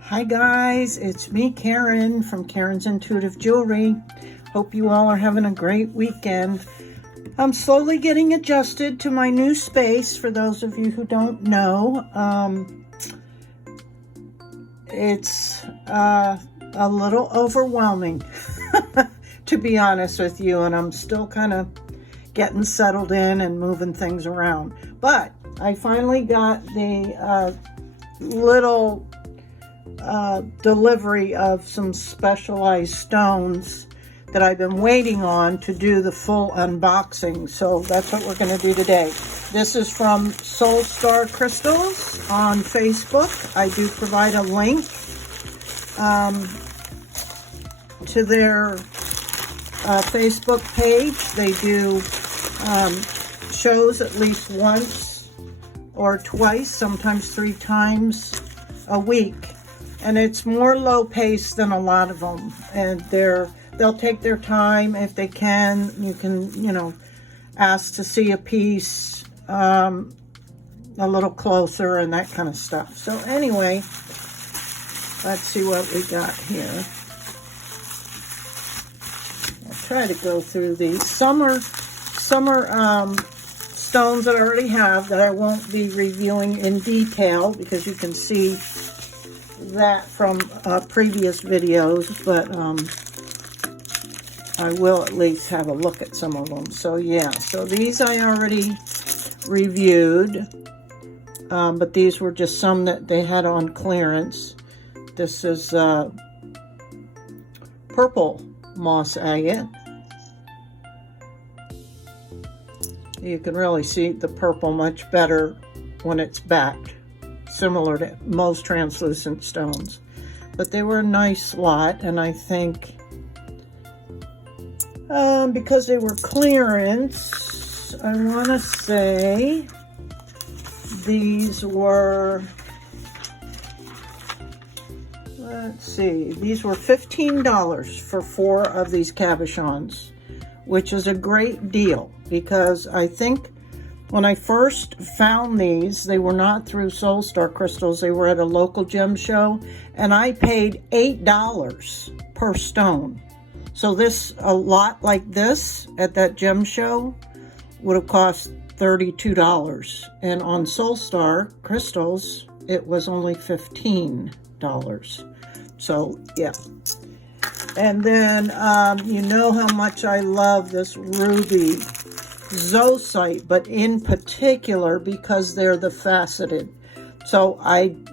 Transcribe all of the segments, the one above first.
Hi guys, it's me Karen from Karen's Intuitive Jewelry. Hope you all are having a great weekend. I'm slowly getting adjusted to my new space. For those of you who don't know, it's a little overwhelming to be honest with you, and I'm still kind of getting settled in and moving things around. But I finally got the little delivery of some specialized stones that I've been waiting on to do the full unboxing. So that's what we're going to do today. This is from Soul Star Crystals on Facebook. I do provide a link to their Facebook page. They do shows at least once or twice, sometimes 3 times a week. And it's more low paced than a lot of them. And they'll take their time if they can. You can, ask to see a piece a little closer and that kind of stuff. So anyway, let's see what we got here. I'll try to go through these. Some are stones that I already have that I won't be reviewing in detail because you can see that from previous videos, but I will at least have a look at some of them. So yeah, so these I already reviewed, but these were just some that they had on clearance. This is purple moss agate. You can really see the purple much better when it's backed, similar to most translucent stones. But they were a nice lot, and I think because they were clearance, I want to say these were, let's see, these were $15 for 4 of these cabochons, which is a great deal because I think when I first found these, they were not through Soul Star Crystals. They were at a local gem show, and I paid $8 per stone. So a lot like this at that gem show would have cost $32. And on Soul Star Crystals, it was only $15. So, yeah. And then, you know how much I love this ruby zoisite, but in particular because they're the faceted. So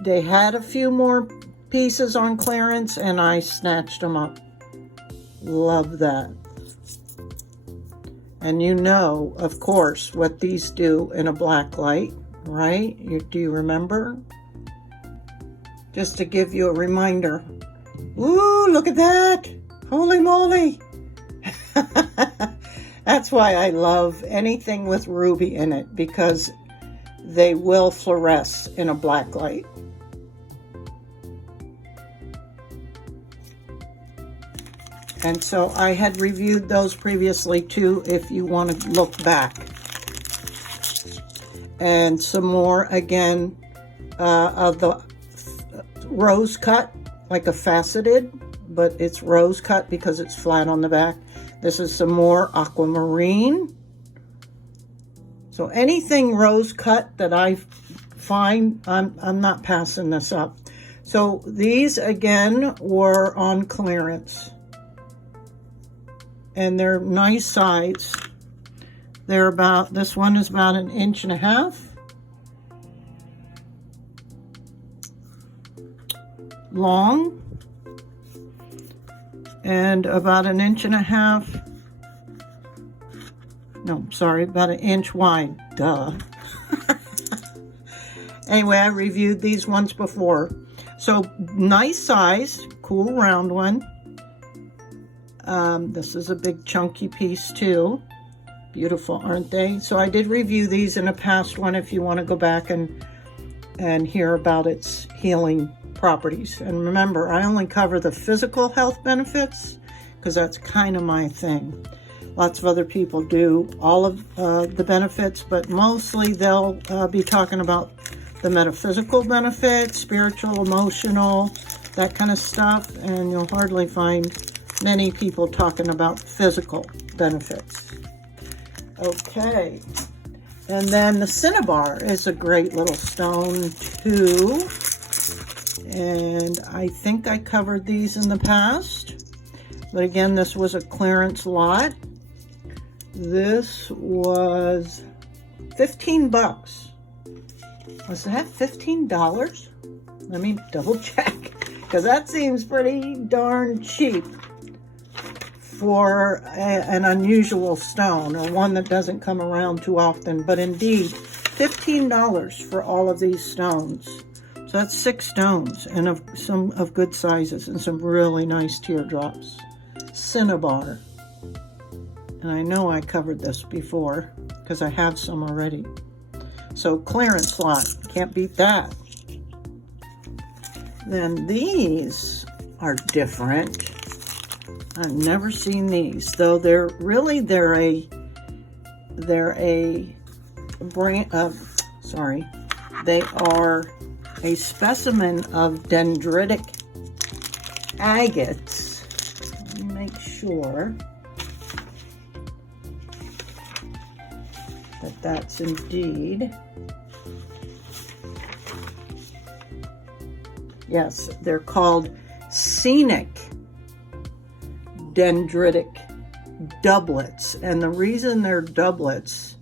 they had a few more pieces on clearance and I snatched them up. Love that. And you know, of course, what these do in a black light, right? Do you remember? Just to give you a reminder. Ooh, look at that! Holy moly! That's why I love anything with ruby in it, because they will fluoresce in a black light. And so I had reviewed those previously too, if you want to look back. And some more, again, of the rose cut, like a faceted, but it's rose cut because it's flat on the back. This is some more aquamarine. So anything rose cut that I find, I'm not passing this up. So these again were on clearance. And they're nice size. They're about, this one is about 1.5 inches long and about 1.5 inches, no, sorry, about 1 inch wide, duh. Anyway, I reviewed these once before. So nice size, cool round one. This is a big chunky piece too. Beautiful, aren't they? So I did review these in a past one if you want to go back and hear about its healing properties. And remember, I only cover the physical health benefits because that's kind of my thing. Lots of other people do all of the benefits, but mostly they'll be talking about the metaphysical benefits, spiritual, emotional, that kind of stuff, and you'll hardly find many people talking about physical benefits. Okay, and then the cinnabar is a great little stone too, and I think I covered these in the past, but again, this was a clearance lot. This was 15 bucks. Was that $15? Let me double check, because that seems pretty darn cheap for an unusual stone, or one that doesn't come around too often. But indeed, $15 for all of these stones. So that's 6 stones, and some of good sizes, and some really nice teardrops. Cinnabar. And I know I covered this before, because I have some already. So clearance lot, can't beat that. Then these are different. I've never seen these, though they're a brand. Sorry, they are a specimen of dendritic agates. Let me make sure that that's indeed. Yes, they're called scenic dendritic doublets. And the reason they're doublets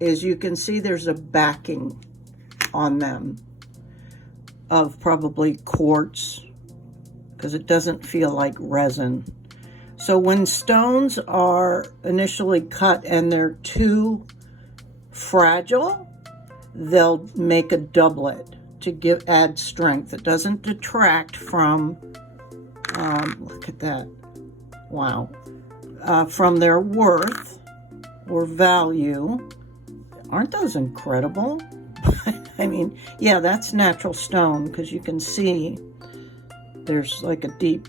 is you can see there's a backing on them of probably quartz, because it doesn't feel like resin. So when stones are initially cut and they're too fragile, they'll make a doublet to add strength. It doesn't detract from, look at that, wow, from their worth or value. Aren't those incredible? I mean, yeah, that's natural stone, because you can see there's like a deep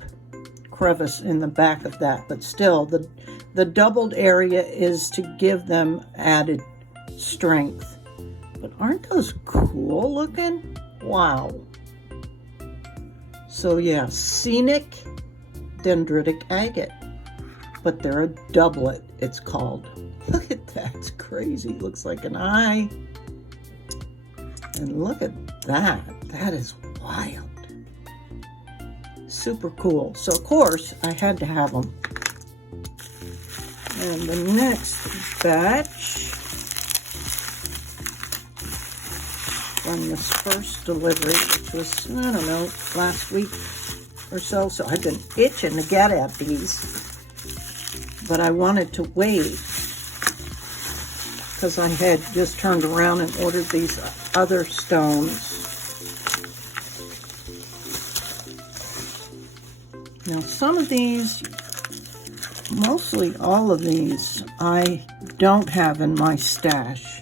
crevice in the back of that, but still the doubled area is to give them added strength. But aren't those cool looking? Wow. So yeah, scenic dendritic agate, but they're a doublet, it's called. Look at that, it's crazy. Looks like an eye. And look at that, that is wild. Super cool. So of course I had to have them. And the next batch from this first delivery, which was, I don't know, last week or so. So I've been itching to get at these, but I wanted to wait because I had just turned around and ordered these other stones. Now some of these, mostly all of these, I don't have in my stash.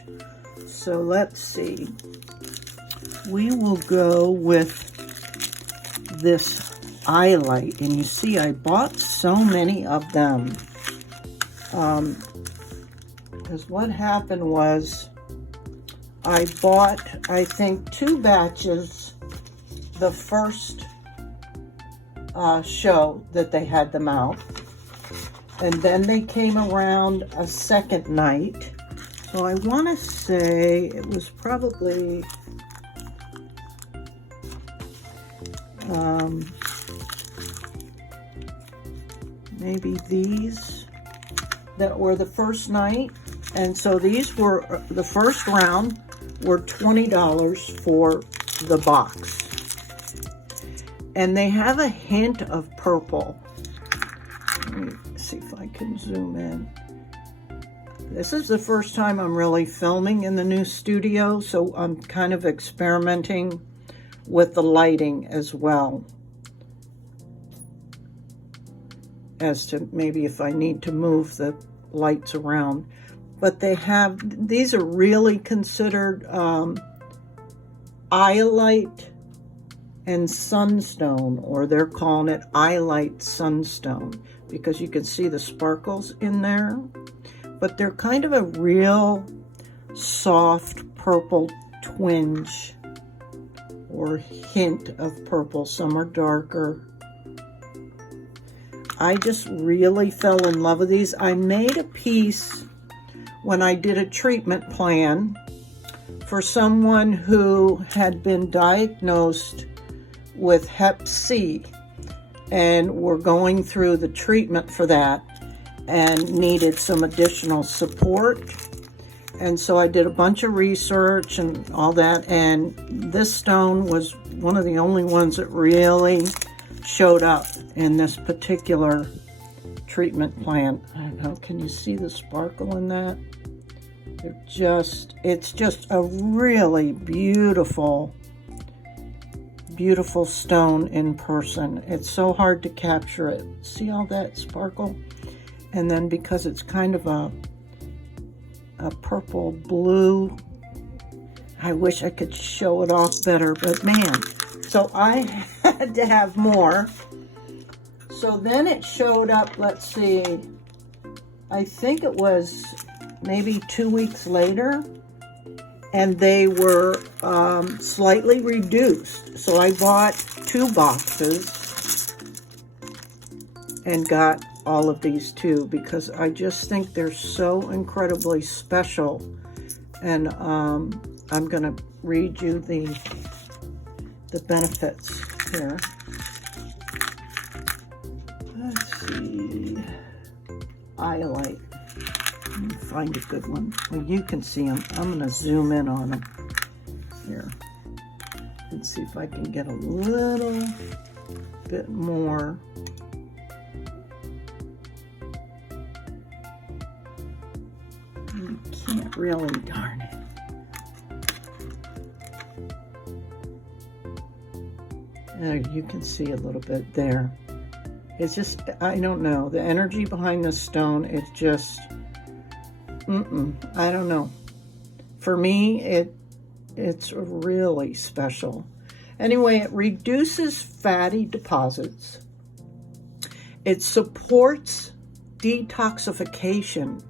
So let's see. We will go with this Eyelight, and you see I bought so many of them. Because what happened was I bought, I think, 2 batches the first show that they had them out, and then they came around a second night. So I want to say it was probably maybe these that were the first night. And so these were, the first round were $20 for the box. And they have a hint of purple. Let me see if I can zoom in. This is the first time I'm really filming in the new studio, so I'm kind of experimenting with the lighting as well, as to maybe if I need to move the lights around. But they have, these are really considered Eyelight and Sunstone, or they're calling it Eyelight Sunstone, because you can see the sparkles in there. But they're kind of a real soft purple twinge or hint of purple. Some are darker. I just really fell in love with these. I made a piece when I did a treatment plan for someone who had been diagnosed with Hep C, and were going through the treatment for that and needed some additional support. And so I did a bunch of research and all that, and this stone was one of the only ones that really showed up in this particular treatment plan. I don't know, can you see the sparkle in that? It's just a really beautiful stone in person. It's so hard to capture it. See all that sparkle? And then because it's kind of a purple blue, I wish I could show it off better, but man, so I had to have more. So then it showed up, let's see, I think it was maybe 2 weeks later, and they were slightly reduced. So I bought 2 boxes and got all of these too, because I just think they're so incredibly special. And I'm gonna read you the benefits here. Let's see, Eyelight. Let me find a good one. Well, you can see them. I'm going to zoom in on them here and see if I can get a little bit more. You can't really, darn it. There, you can see a little bit there. It's just, I don't know. The energy behind this stone, it's just, I don't know. For me, it's really special. Anyway, it reduces fatty deposits. It supports detoxification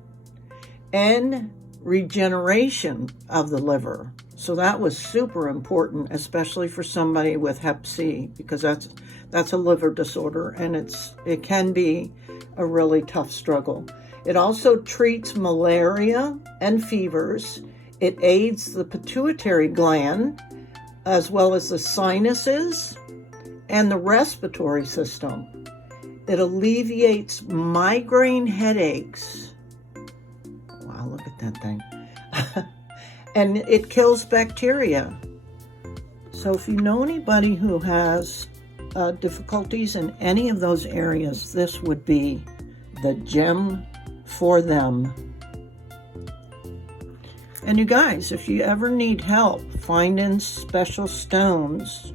and regeneration of the liver. So that was super important, especially for somebody with Hep C, because that's a liver disorder, and it can be a really tough struggle. It also treats malaria and fevers. It aids the pituitary gland, as well as the sinuses and the respiratory system. It alleviates migraine headaches. Wow, look at that thing. And it kills bacteria. So if you know anybody who has difficulties in any of those areas, this would be the gem for them. And you guys, if you ever need help finding special stones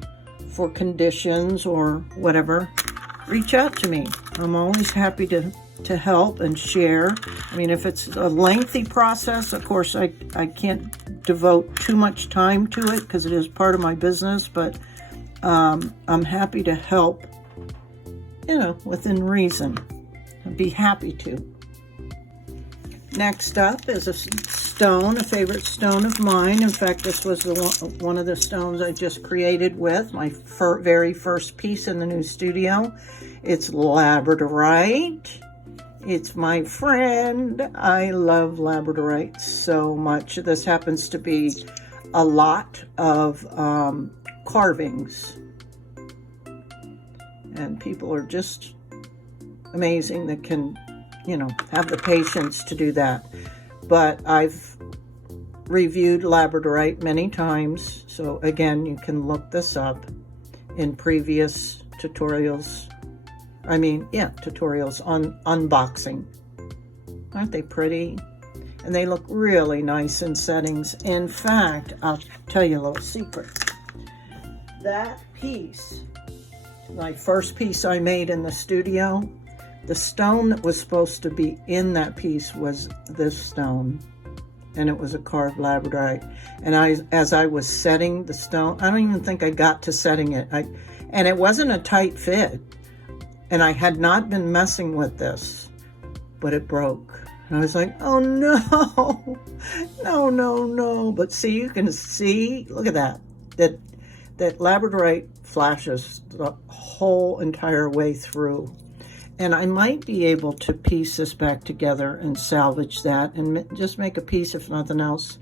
for conditions or whatever, reach out to me. I'm always happy to help and share. I mean, if it's a lengthy process, of course, I can't devote too much time to it because it is part of my business, but I'm happy to help, within reason. I'd be happy to. Next up is a stone, a favorite stone of mine. In fact, this was one of the stones I just created with my very first piece in the new studio. It's Labradorite. It's my friend. I love Labradorite so much. This happens to be a lot of carvings. And people are just amazing that can, have the patience to do that. But I've reviewed Labradorite many times. So again, you can look this up in previous tutorials. Tutorials on unboxing. Aren't they pretty? And they look really nice in settings. In fact, I'll tell you a little secret. That piece, my first piece I made in the studio, the stone that was supposed to be in that piece was this stone. And it was a carved Labradorite. And as I was setting the stone, I don't even think I got to setting it. And it wasn't a tight fit. And I had not been messing with this, but it broke. And I was like, oh no, no. But see, you can see, look at that that Labradorite flashes the whole entire way through. And I might be able to piece this back together and salvage that and just make a piece, if nothing else,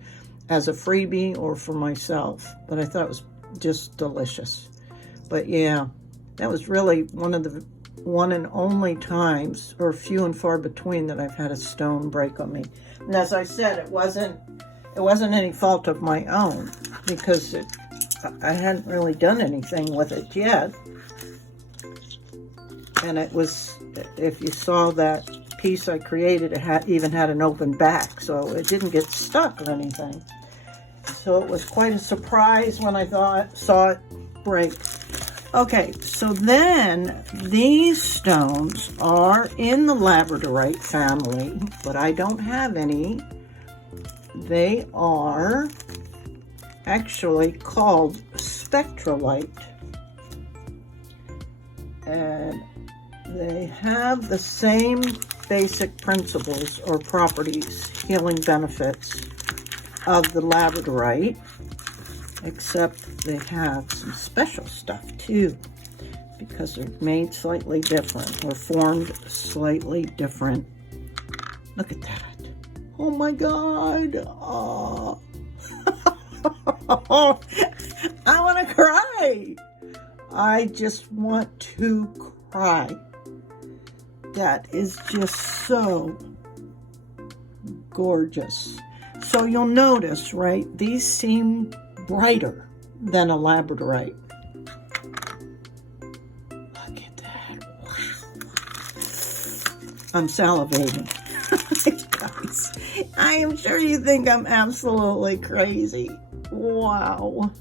as a freebie or for myself. But I thought it was just delicious. But yeah, that was really one of the one and only times, or few and far between, that I've had a stone break on me. And as I said, it wasn't any fault of my own, because I hadn't really done anything with it yet. And it was, if you saw that piece I created, it even had an open back, so it didn't get stuck or anything. So it was quite a surprise when I saw it break. Okay, so then these stones are in the Labradorite family, but I don't have any. They are actually called Spectralite. And they have the same basic principles or properties, healing benefits of the Labradorite, except they have some special stuff too, because they're made slightly different or formed slightly different. Look at that. Oh my God. Oh. I want to cry. I just want to cry. That is just so gorgeous. So you'll notice, right, these seem brighter than a Labradorite. Look at that. Wow. I'm salivating. Guys, I am sure you think I'm absolutely crazy. Wow.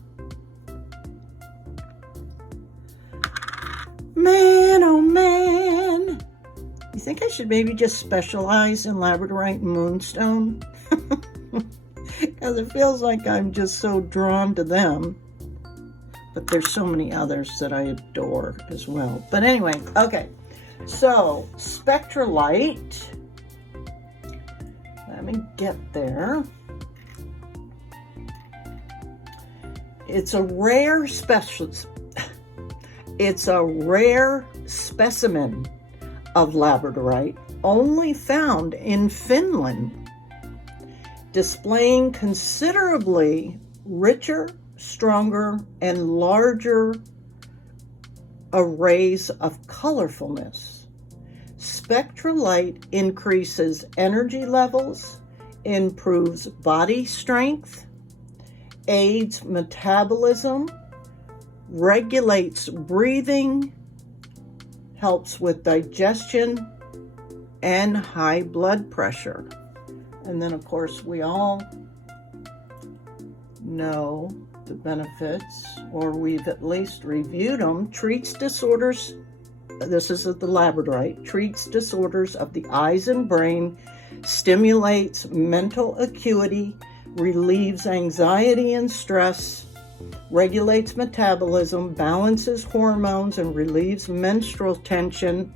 Man, oh man. You think I should maybe just specialize in Labradorite and Moonstone? Because it feels like I'm just so drawn to them. But there's so many others that I adore as well. But anyway, okay. So, Spectralite. Let me get there. It's a rare specimen of Labradorite, only found in Finland, displaying considerably richer, stronger, and larger arrays of colorfulness. Spectralite increases energy levels, improves body strength, aids metabolism, regulates breathing, helps with digestion, and high blood pressure. And then, of course, we all know the benefits, or we've at least reviewed them. Treats disorders, this is the Labradorite, treats disorders of the eyes and brain, stimulates mental acuity, relieves anxiety and stress, regulates metabolism, balances hormones, and relieves menstrual tension.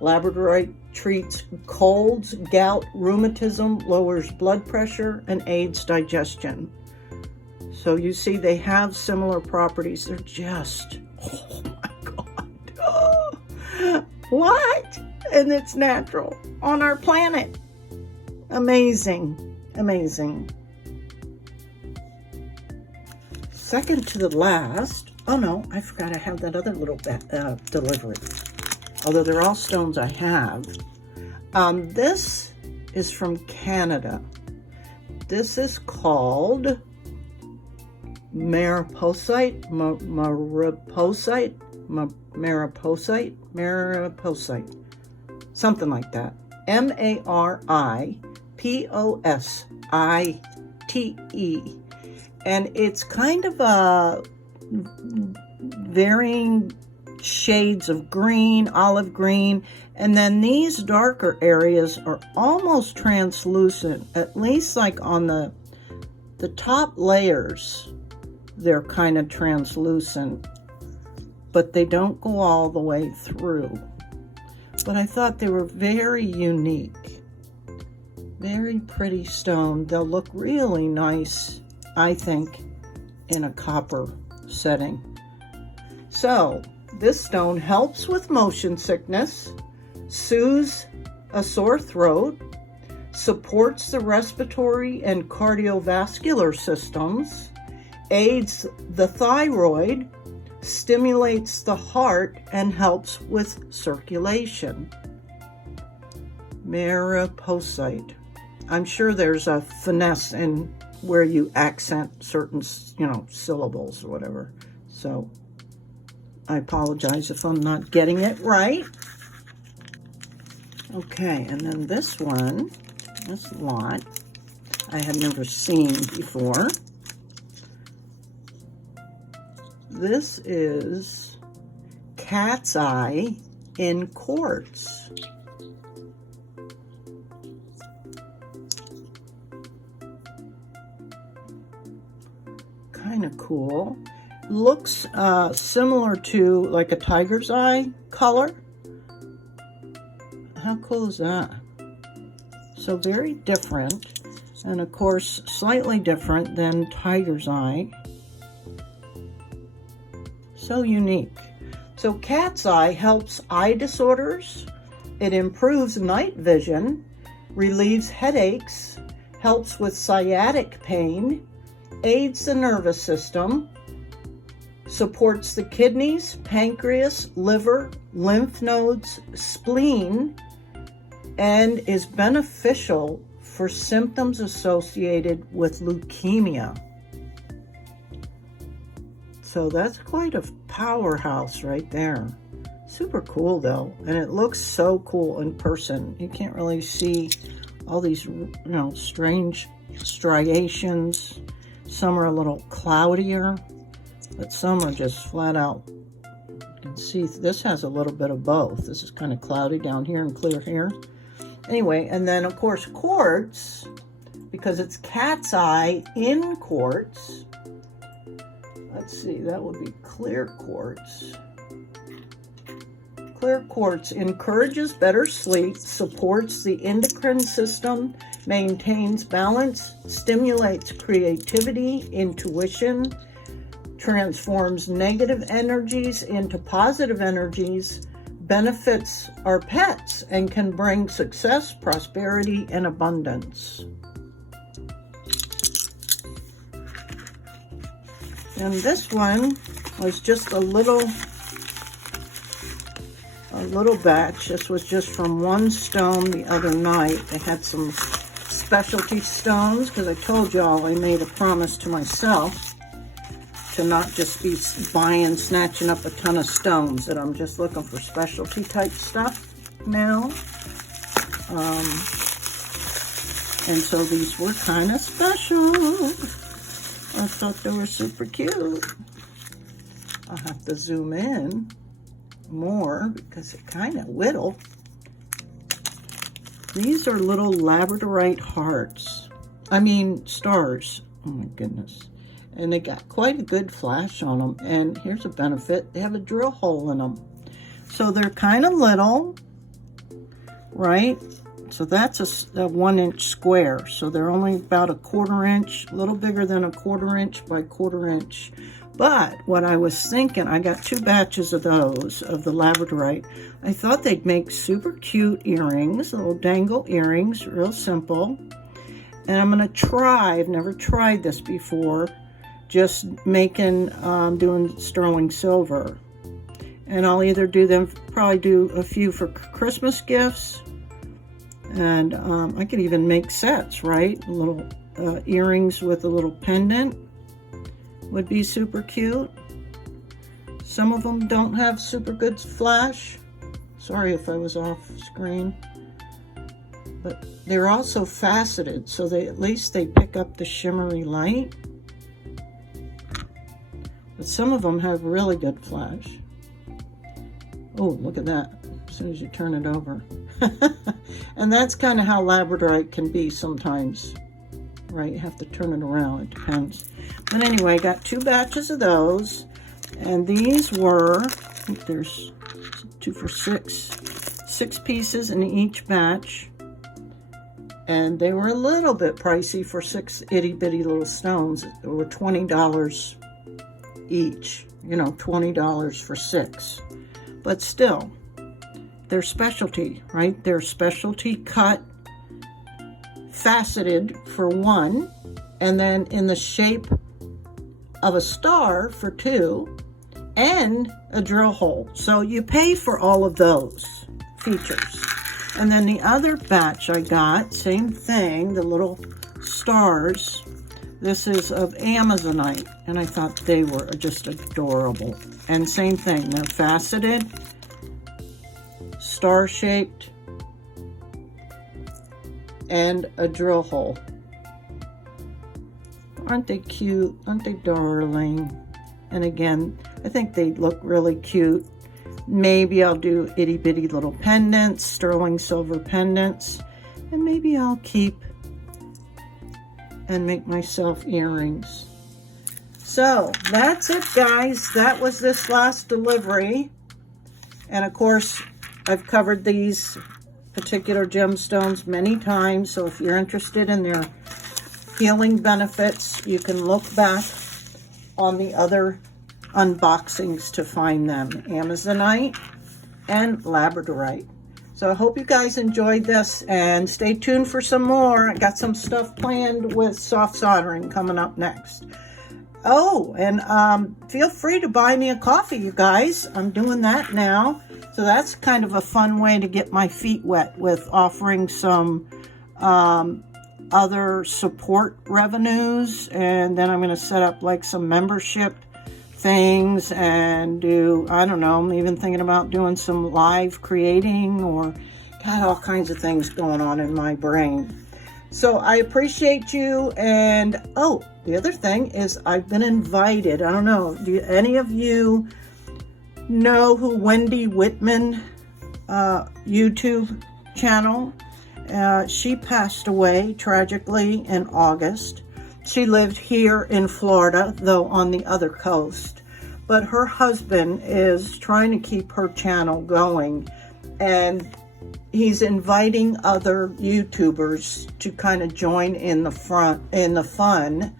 Labradorite treats colds, gout, rheumatism, lowers blood pressure, and aids digestion. So you see they have similar properties. They're just, oh my God. What? And it's natural on our planet. Amazing. Amazing. Second to the last, oh no, I forgot I have that other little delivery. Although they're all stones I have. This is from Canada. This is called Mariposite, something like that. Mariposite. And it's kind of a varying shades of green, olive green, and then these darker areas are almost translucent, at least like on the top layers. They're kind of translucent, but they don't go all the way through. But I thought they were very unique. Very pretty stone. They'll look really nice, I think, in a copper setting. So this stone helps with motion sickness, soothes a sore throat, supports the respiratory and cardiovascular systems, aids the thyroid, stimulates the heart, and helps with circulation. Mariposite. I'm sure there's a finesse in where you accent certain, syllables or whatever. So I apologize if I'm not getting it right. Okay, and then this lot, I had never seen before. This is cat's eye in quartz. Kind of cool. Looks similar to like a tiger's eye color. How cool is that? So very different, and of course slightly different than tiger's eye. So unique. So cat's eye helps eye disorders. It improves night vision, relieves headaches, helps with sciatic pain, aids the nervous system, supports the kidneys, pancreas, liver, lymph nodes, spleen, and is beneficial for symptoms associated with leukemia. So that's quite a powerhouse right there. Super cool though, and it looks so cool in person. You can't really see all these, strange striations. Some are a little cloudier, but some are just flat out. You can see this has a little bit of both. This is kind of cloudy down here and clear here. Anyway, and then of course quartz, because it's cat's eye in quartz. Let's see, that would be clear quartz. Clear quartz encourages better sleep, supports the endocrine system, maintains balance, stimulates creativity, intuition, transforms negative energies into positive energies, benefits our pets, and can bring success, prosperity, and abundance. And this one was just a little batch. This was just from one stone the other night. They had some specialty stones because I told y'all I made a promise to myself to not just be snatching up a ton of stones, that I'm just looking for specialty type stuff now. And so these were kind of special. I thought they were super cute. I'll have to zoom in more because it kind of whittle. These are little Labradorite hearts. I mean, stars. Oh my goodness. And they got quite a good flash on them. And here's a benefit. They have a drill hole in them. So they're kind of little, right? So that's a 1-inch square. So they're only about a 1/4 inch, a little bigger than a 1/4 inch by 1/4 inch. But what I was thinking, I got 2 batches of those, of the Labradorite. I thought they'd make super cute earrings, little dangle earrings, real simple. And I'm going to try, I've never tried this before, just making, doing sterling silver. And I'll either do them, probably do a few for Christmas gifts. And I could even make sets, right? Little earrings with a little pendant would be super cute. Some of them don't have super good flash. Sorry if I was off screen. But they're also faceted, so at least they pick up the shimmery light. But some of them have really good flash. Oh, look at that. As soon as you turn it over. And that's kind of how Labradorite can be sometimes, right? You have to turn it around, it depends. But anyway, I got 2 batches of those, and these were, I think there's 2 for $6 pieces in each batch, and they were a little bit pricey for 6 itty bitty little stones. They were $20 each, you know, $20 for 6. But still, they're specialty, right? They're specialty cut, faceted for 1, and then in the shape of a star for 2, and a drill hole. So you pay for all of those features. And then the other batch I got, same thing, the little stars. This is of Amazonite, and I thought they were just adorable. And same thing, they're faceted, star-shaped, and a drill hole. Aren't they cute? Aren't they darling? And again, I think they look really cute. Maybe I'll do itty bitty little pendants, sterling silver pendants, and maybe I'll keep and make myself earrings. So that's it, guys. That was this last delivery. And of course, I've covered these particular gemstones many times. So if you're interested in their healing benefits, you can look back on the other unboxings to find them. Amazonite and Labradorite. So I hope you guys enjoyed this, and stay tuned for some more. I got some stuff planned with soft soldering coming up next. Oh, and feel free to buy me a coffee, you guys. I'm doing that now. So that's kind of a fun way to get my feet wet with offering some other support revenues. And then I'm going to set up like some membership things and do, I don't know, I'm even thinking about doing some live creating, or got all kinds of things going on in my brain. So I appreciate you. And oh, the other thing is I've been invited. I don't know, do any of you know who Wendy Whitman YouTube channel? She passed away tragically in August. She lived here in Florida, though on the other coast. But her husband is trying to keep her channel going, and he's inviting other YouTubers to kind of join in the fun.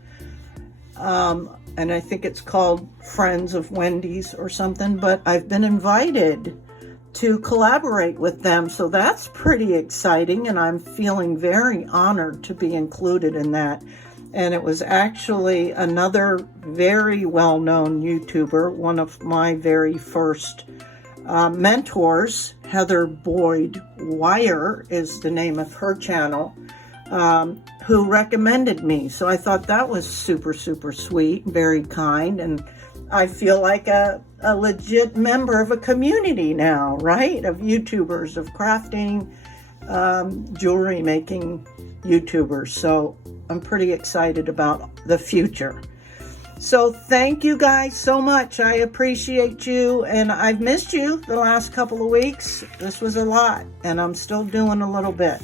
And I think it's called Friends of Wendy's or something. But I've been invited to collaborate with them, so that's pretty exciting, and I'm feeling very honored to be included in that. And it was actually another very well-known YouTuber, one of my very first mentors, Heather Boyd Wire is the name of her channel, who recommended me. So I thought that was super, super sweet, very kind, and I feel like a legit member of a community now, right? Of YouTubers, of crafting, jewelry making YouTubers. So I'm pretty excited about the future. So thank you guys so much. I appreciate you, and I've missed you the last couple of weeks. This was a lot, and I'm still doing a little bit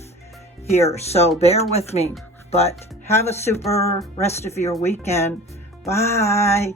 here, so bear with me. But have a super rest of your weekend. Bye.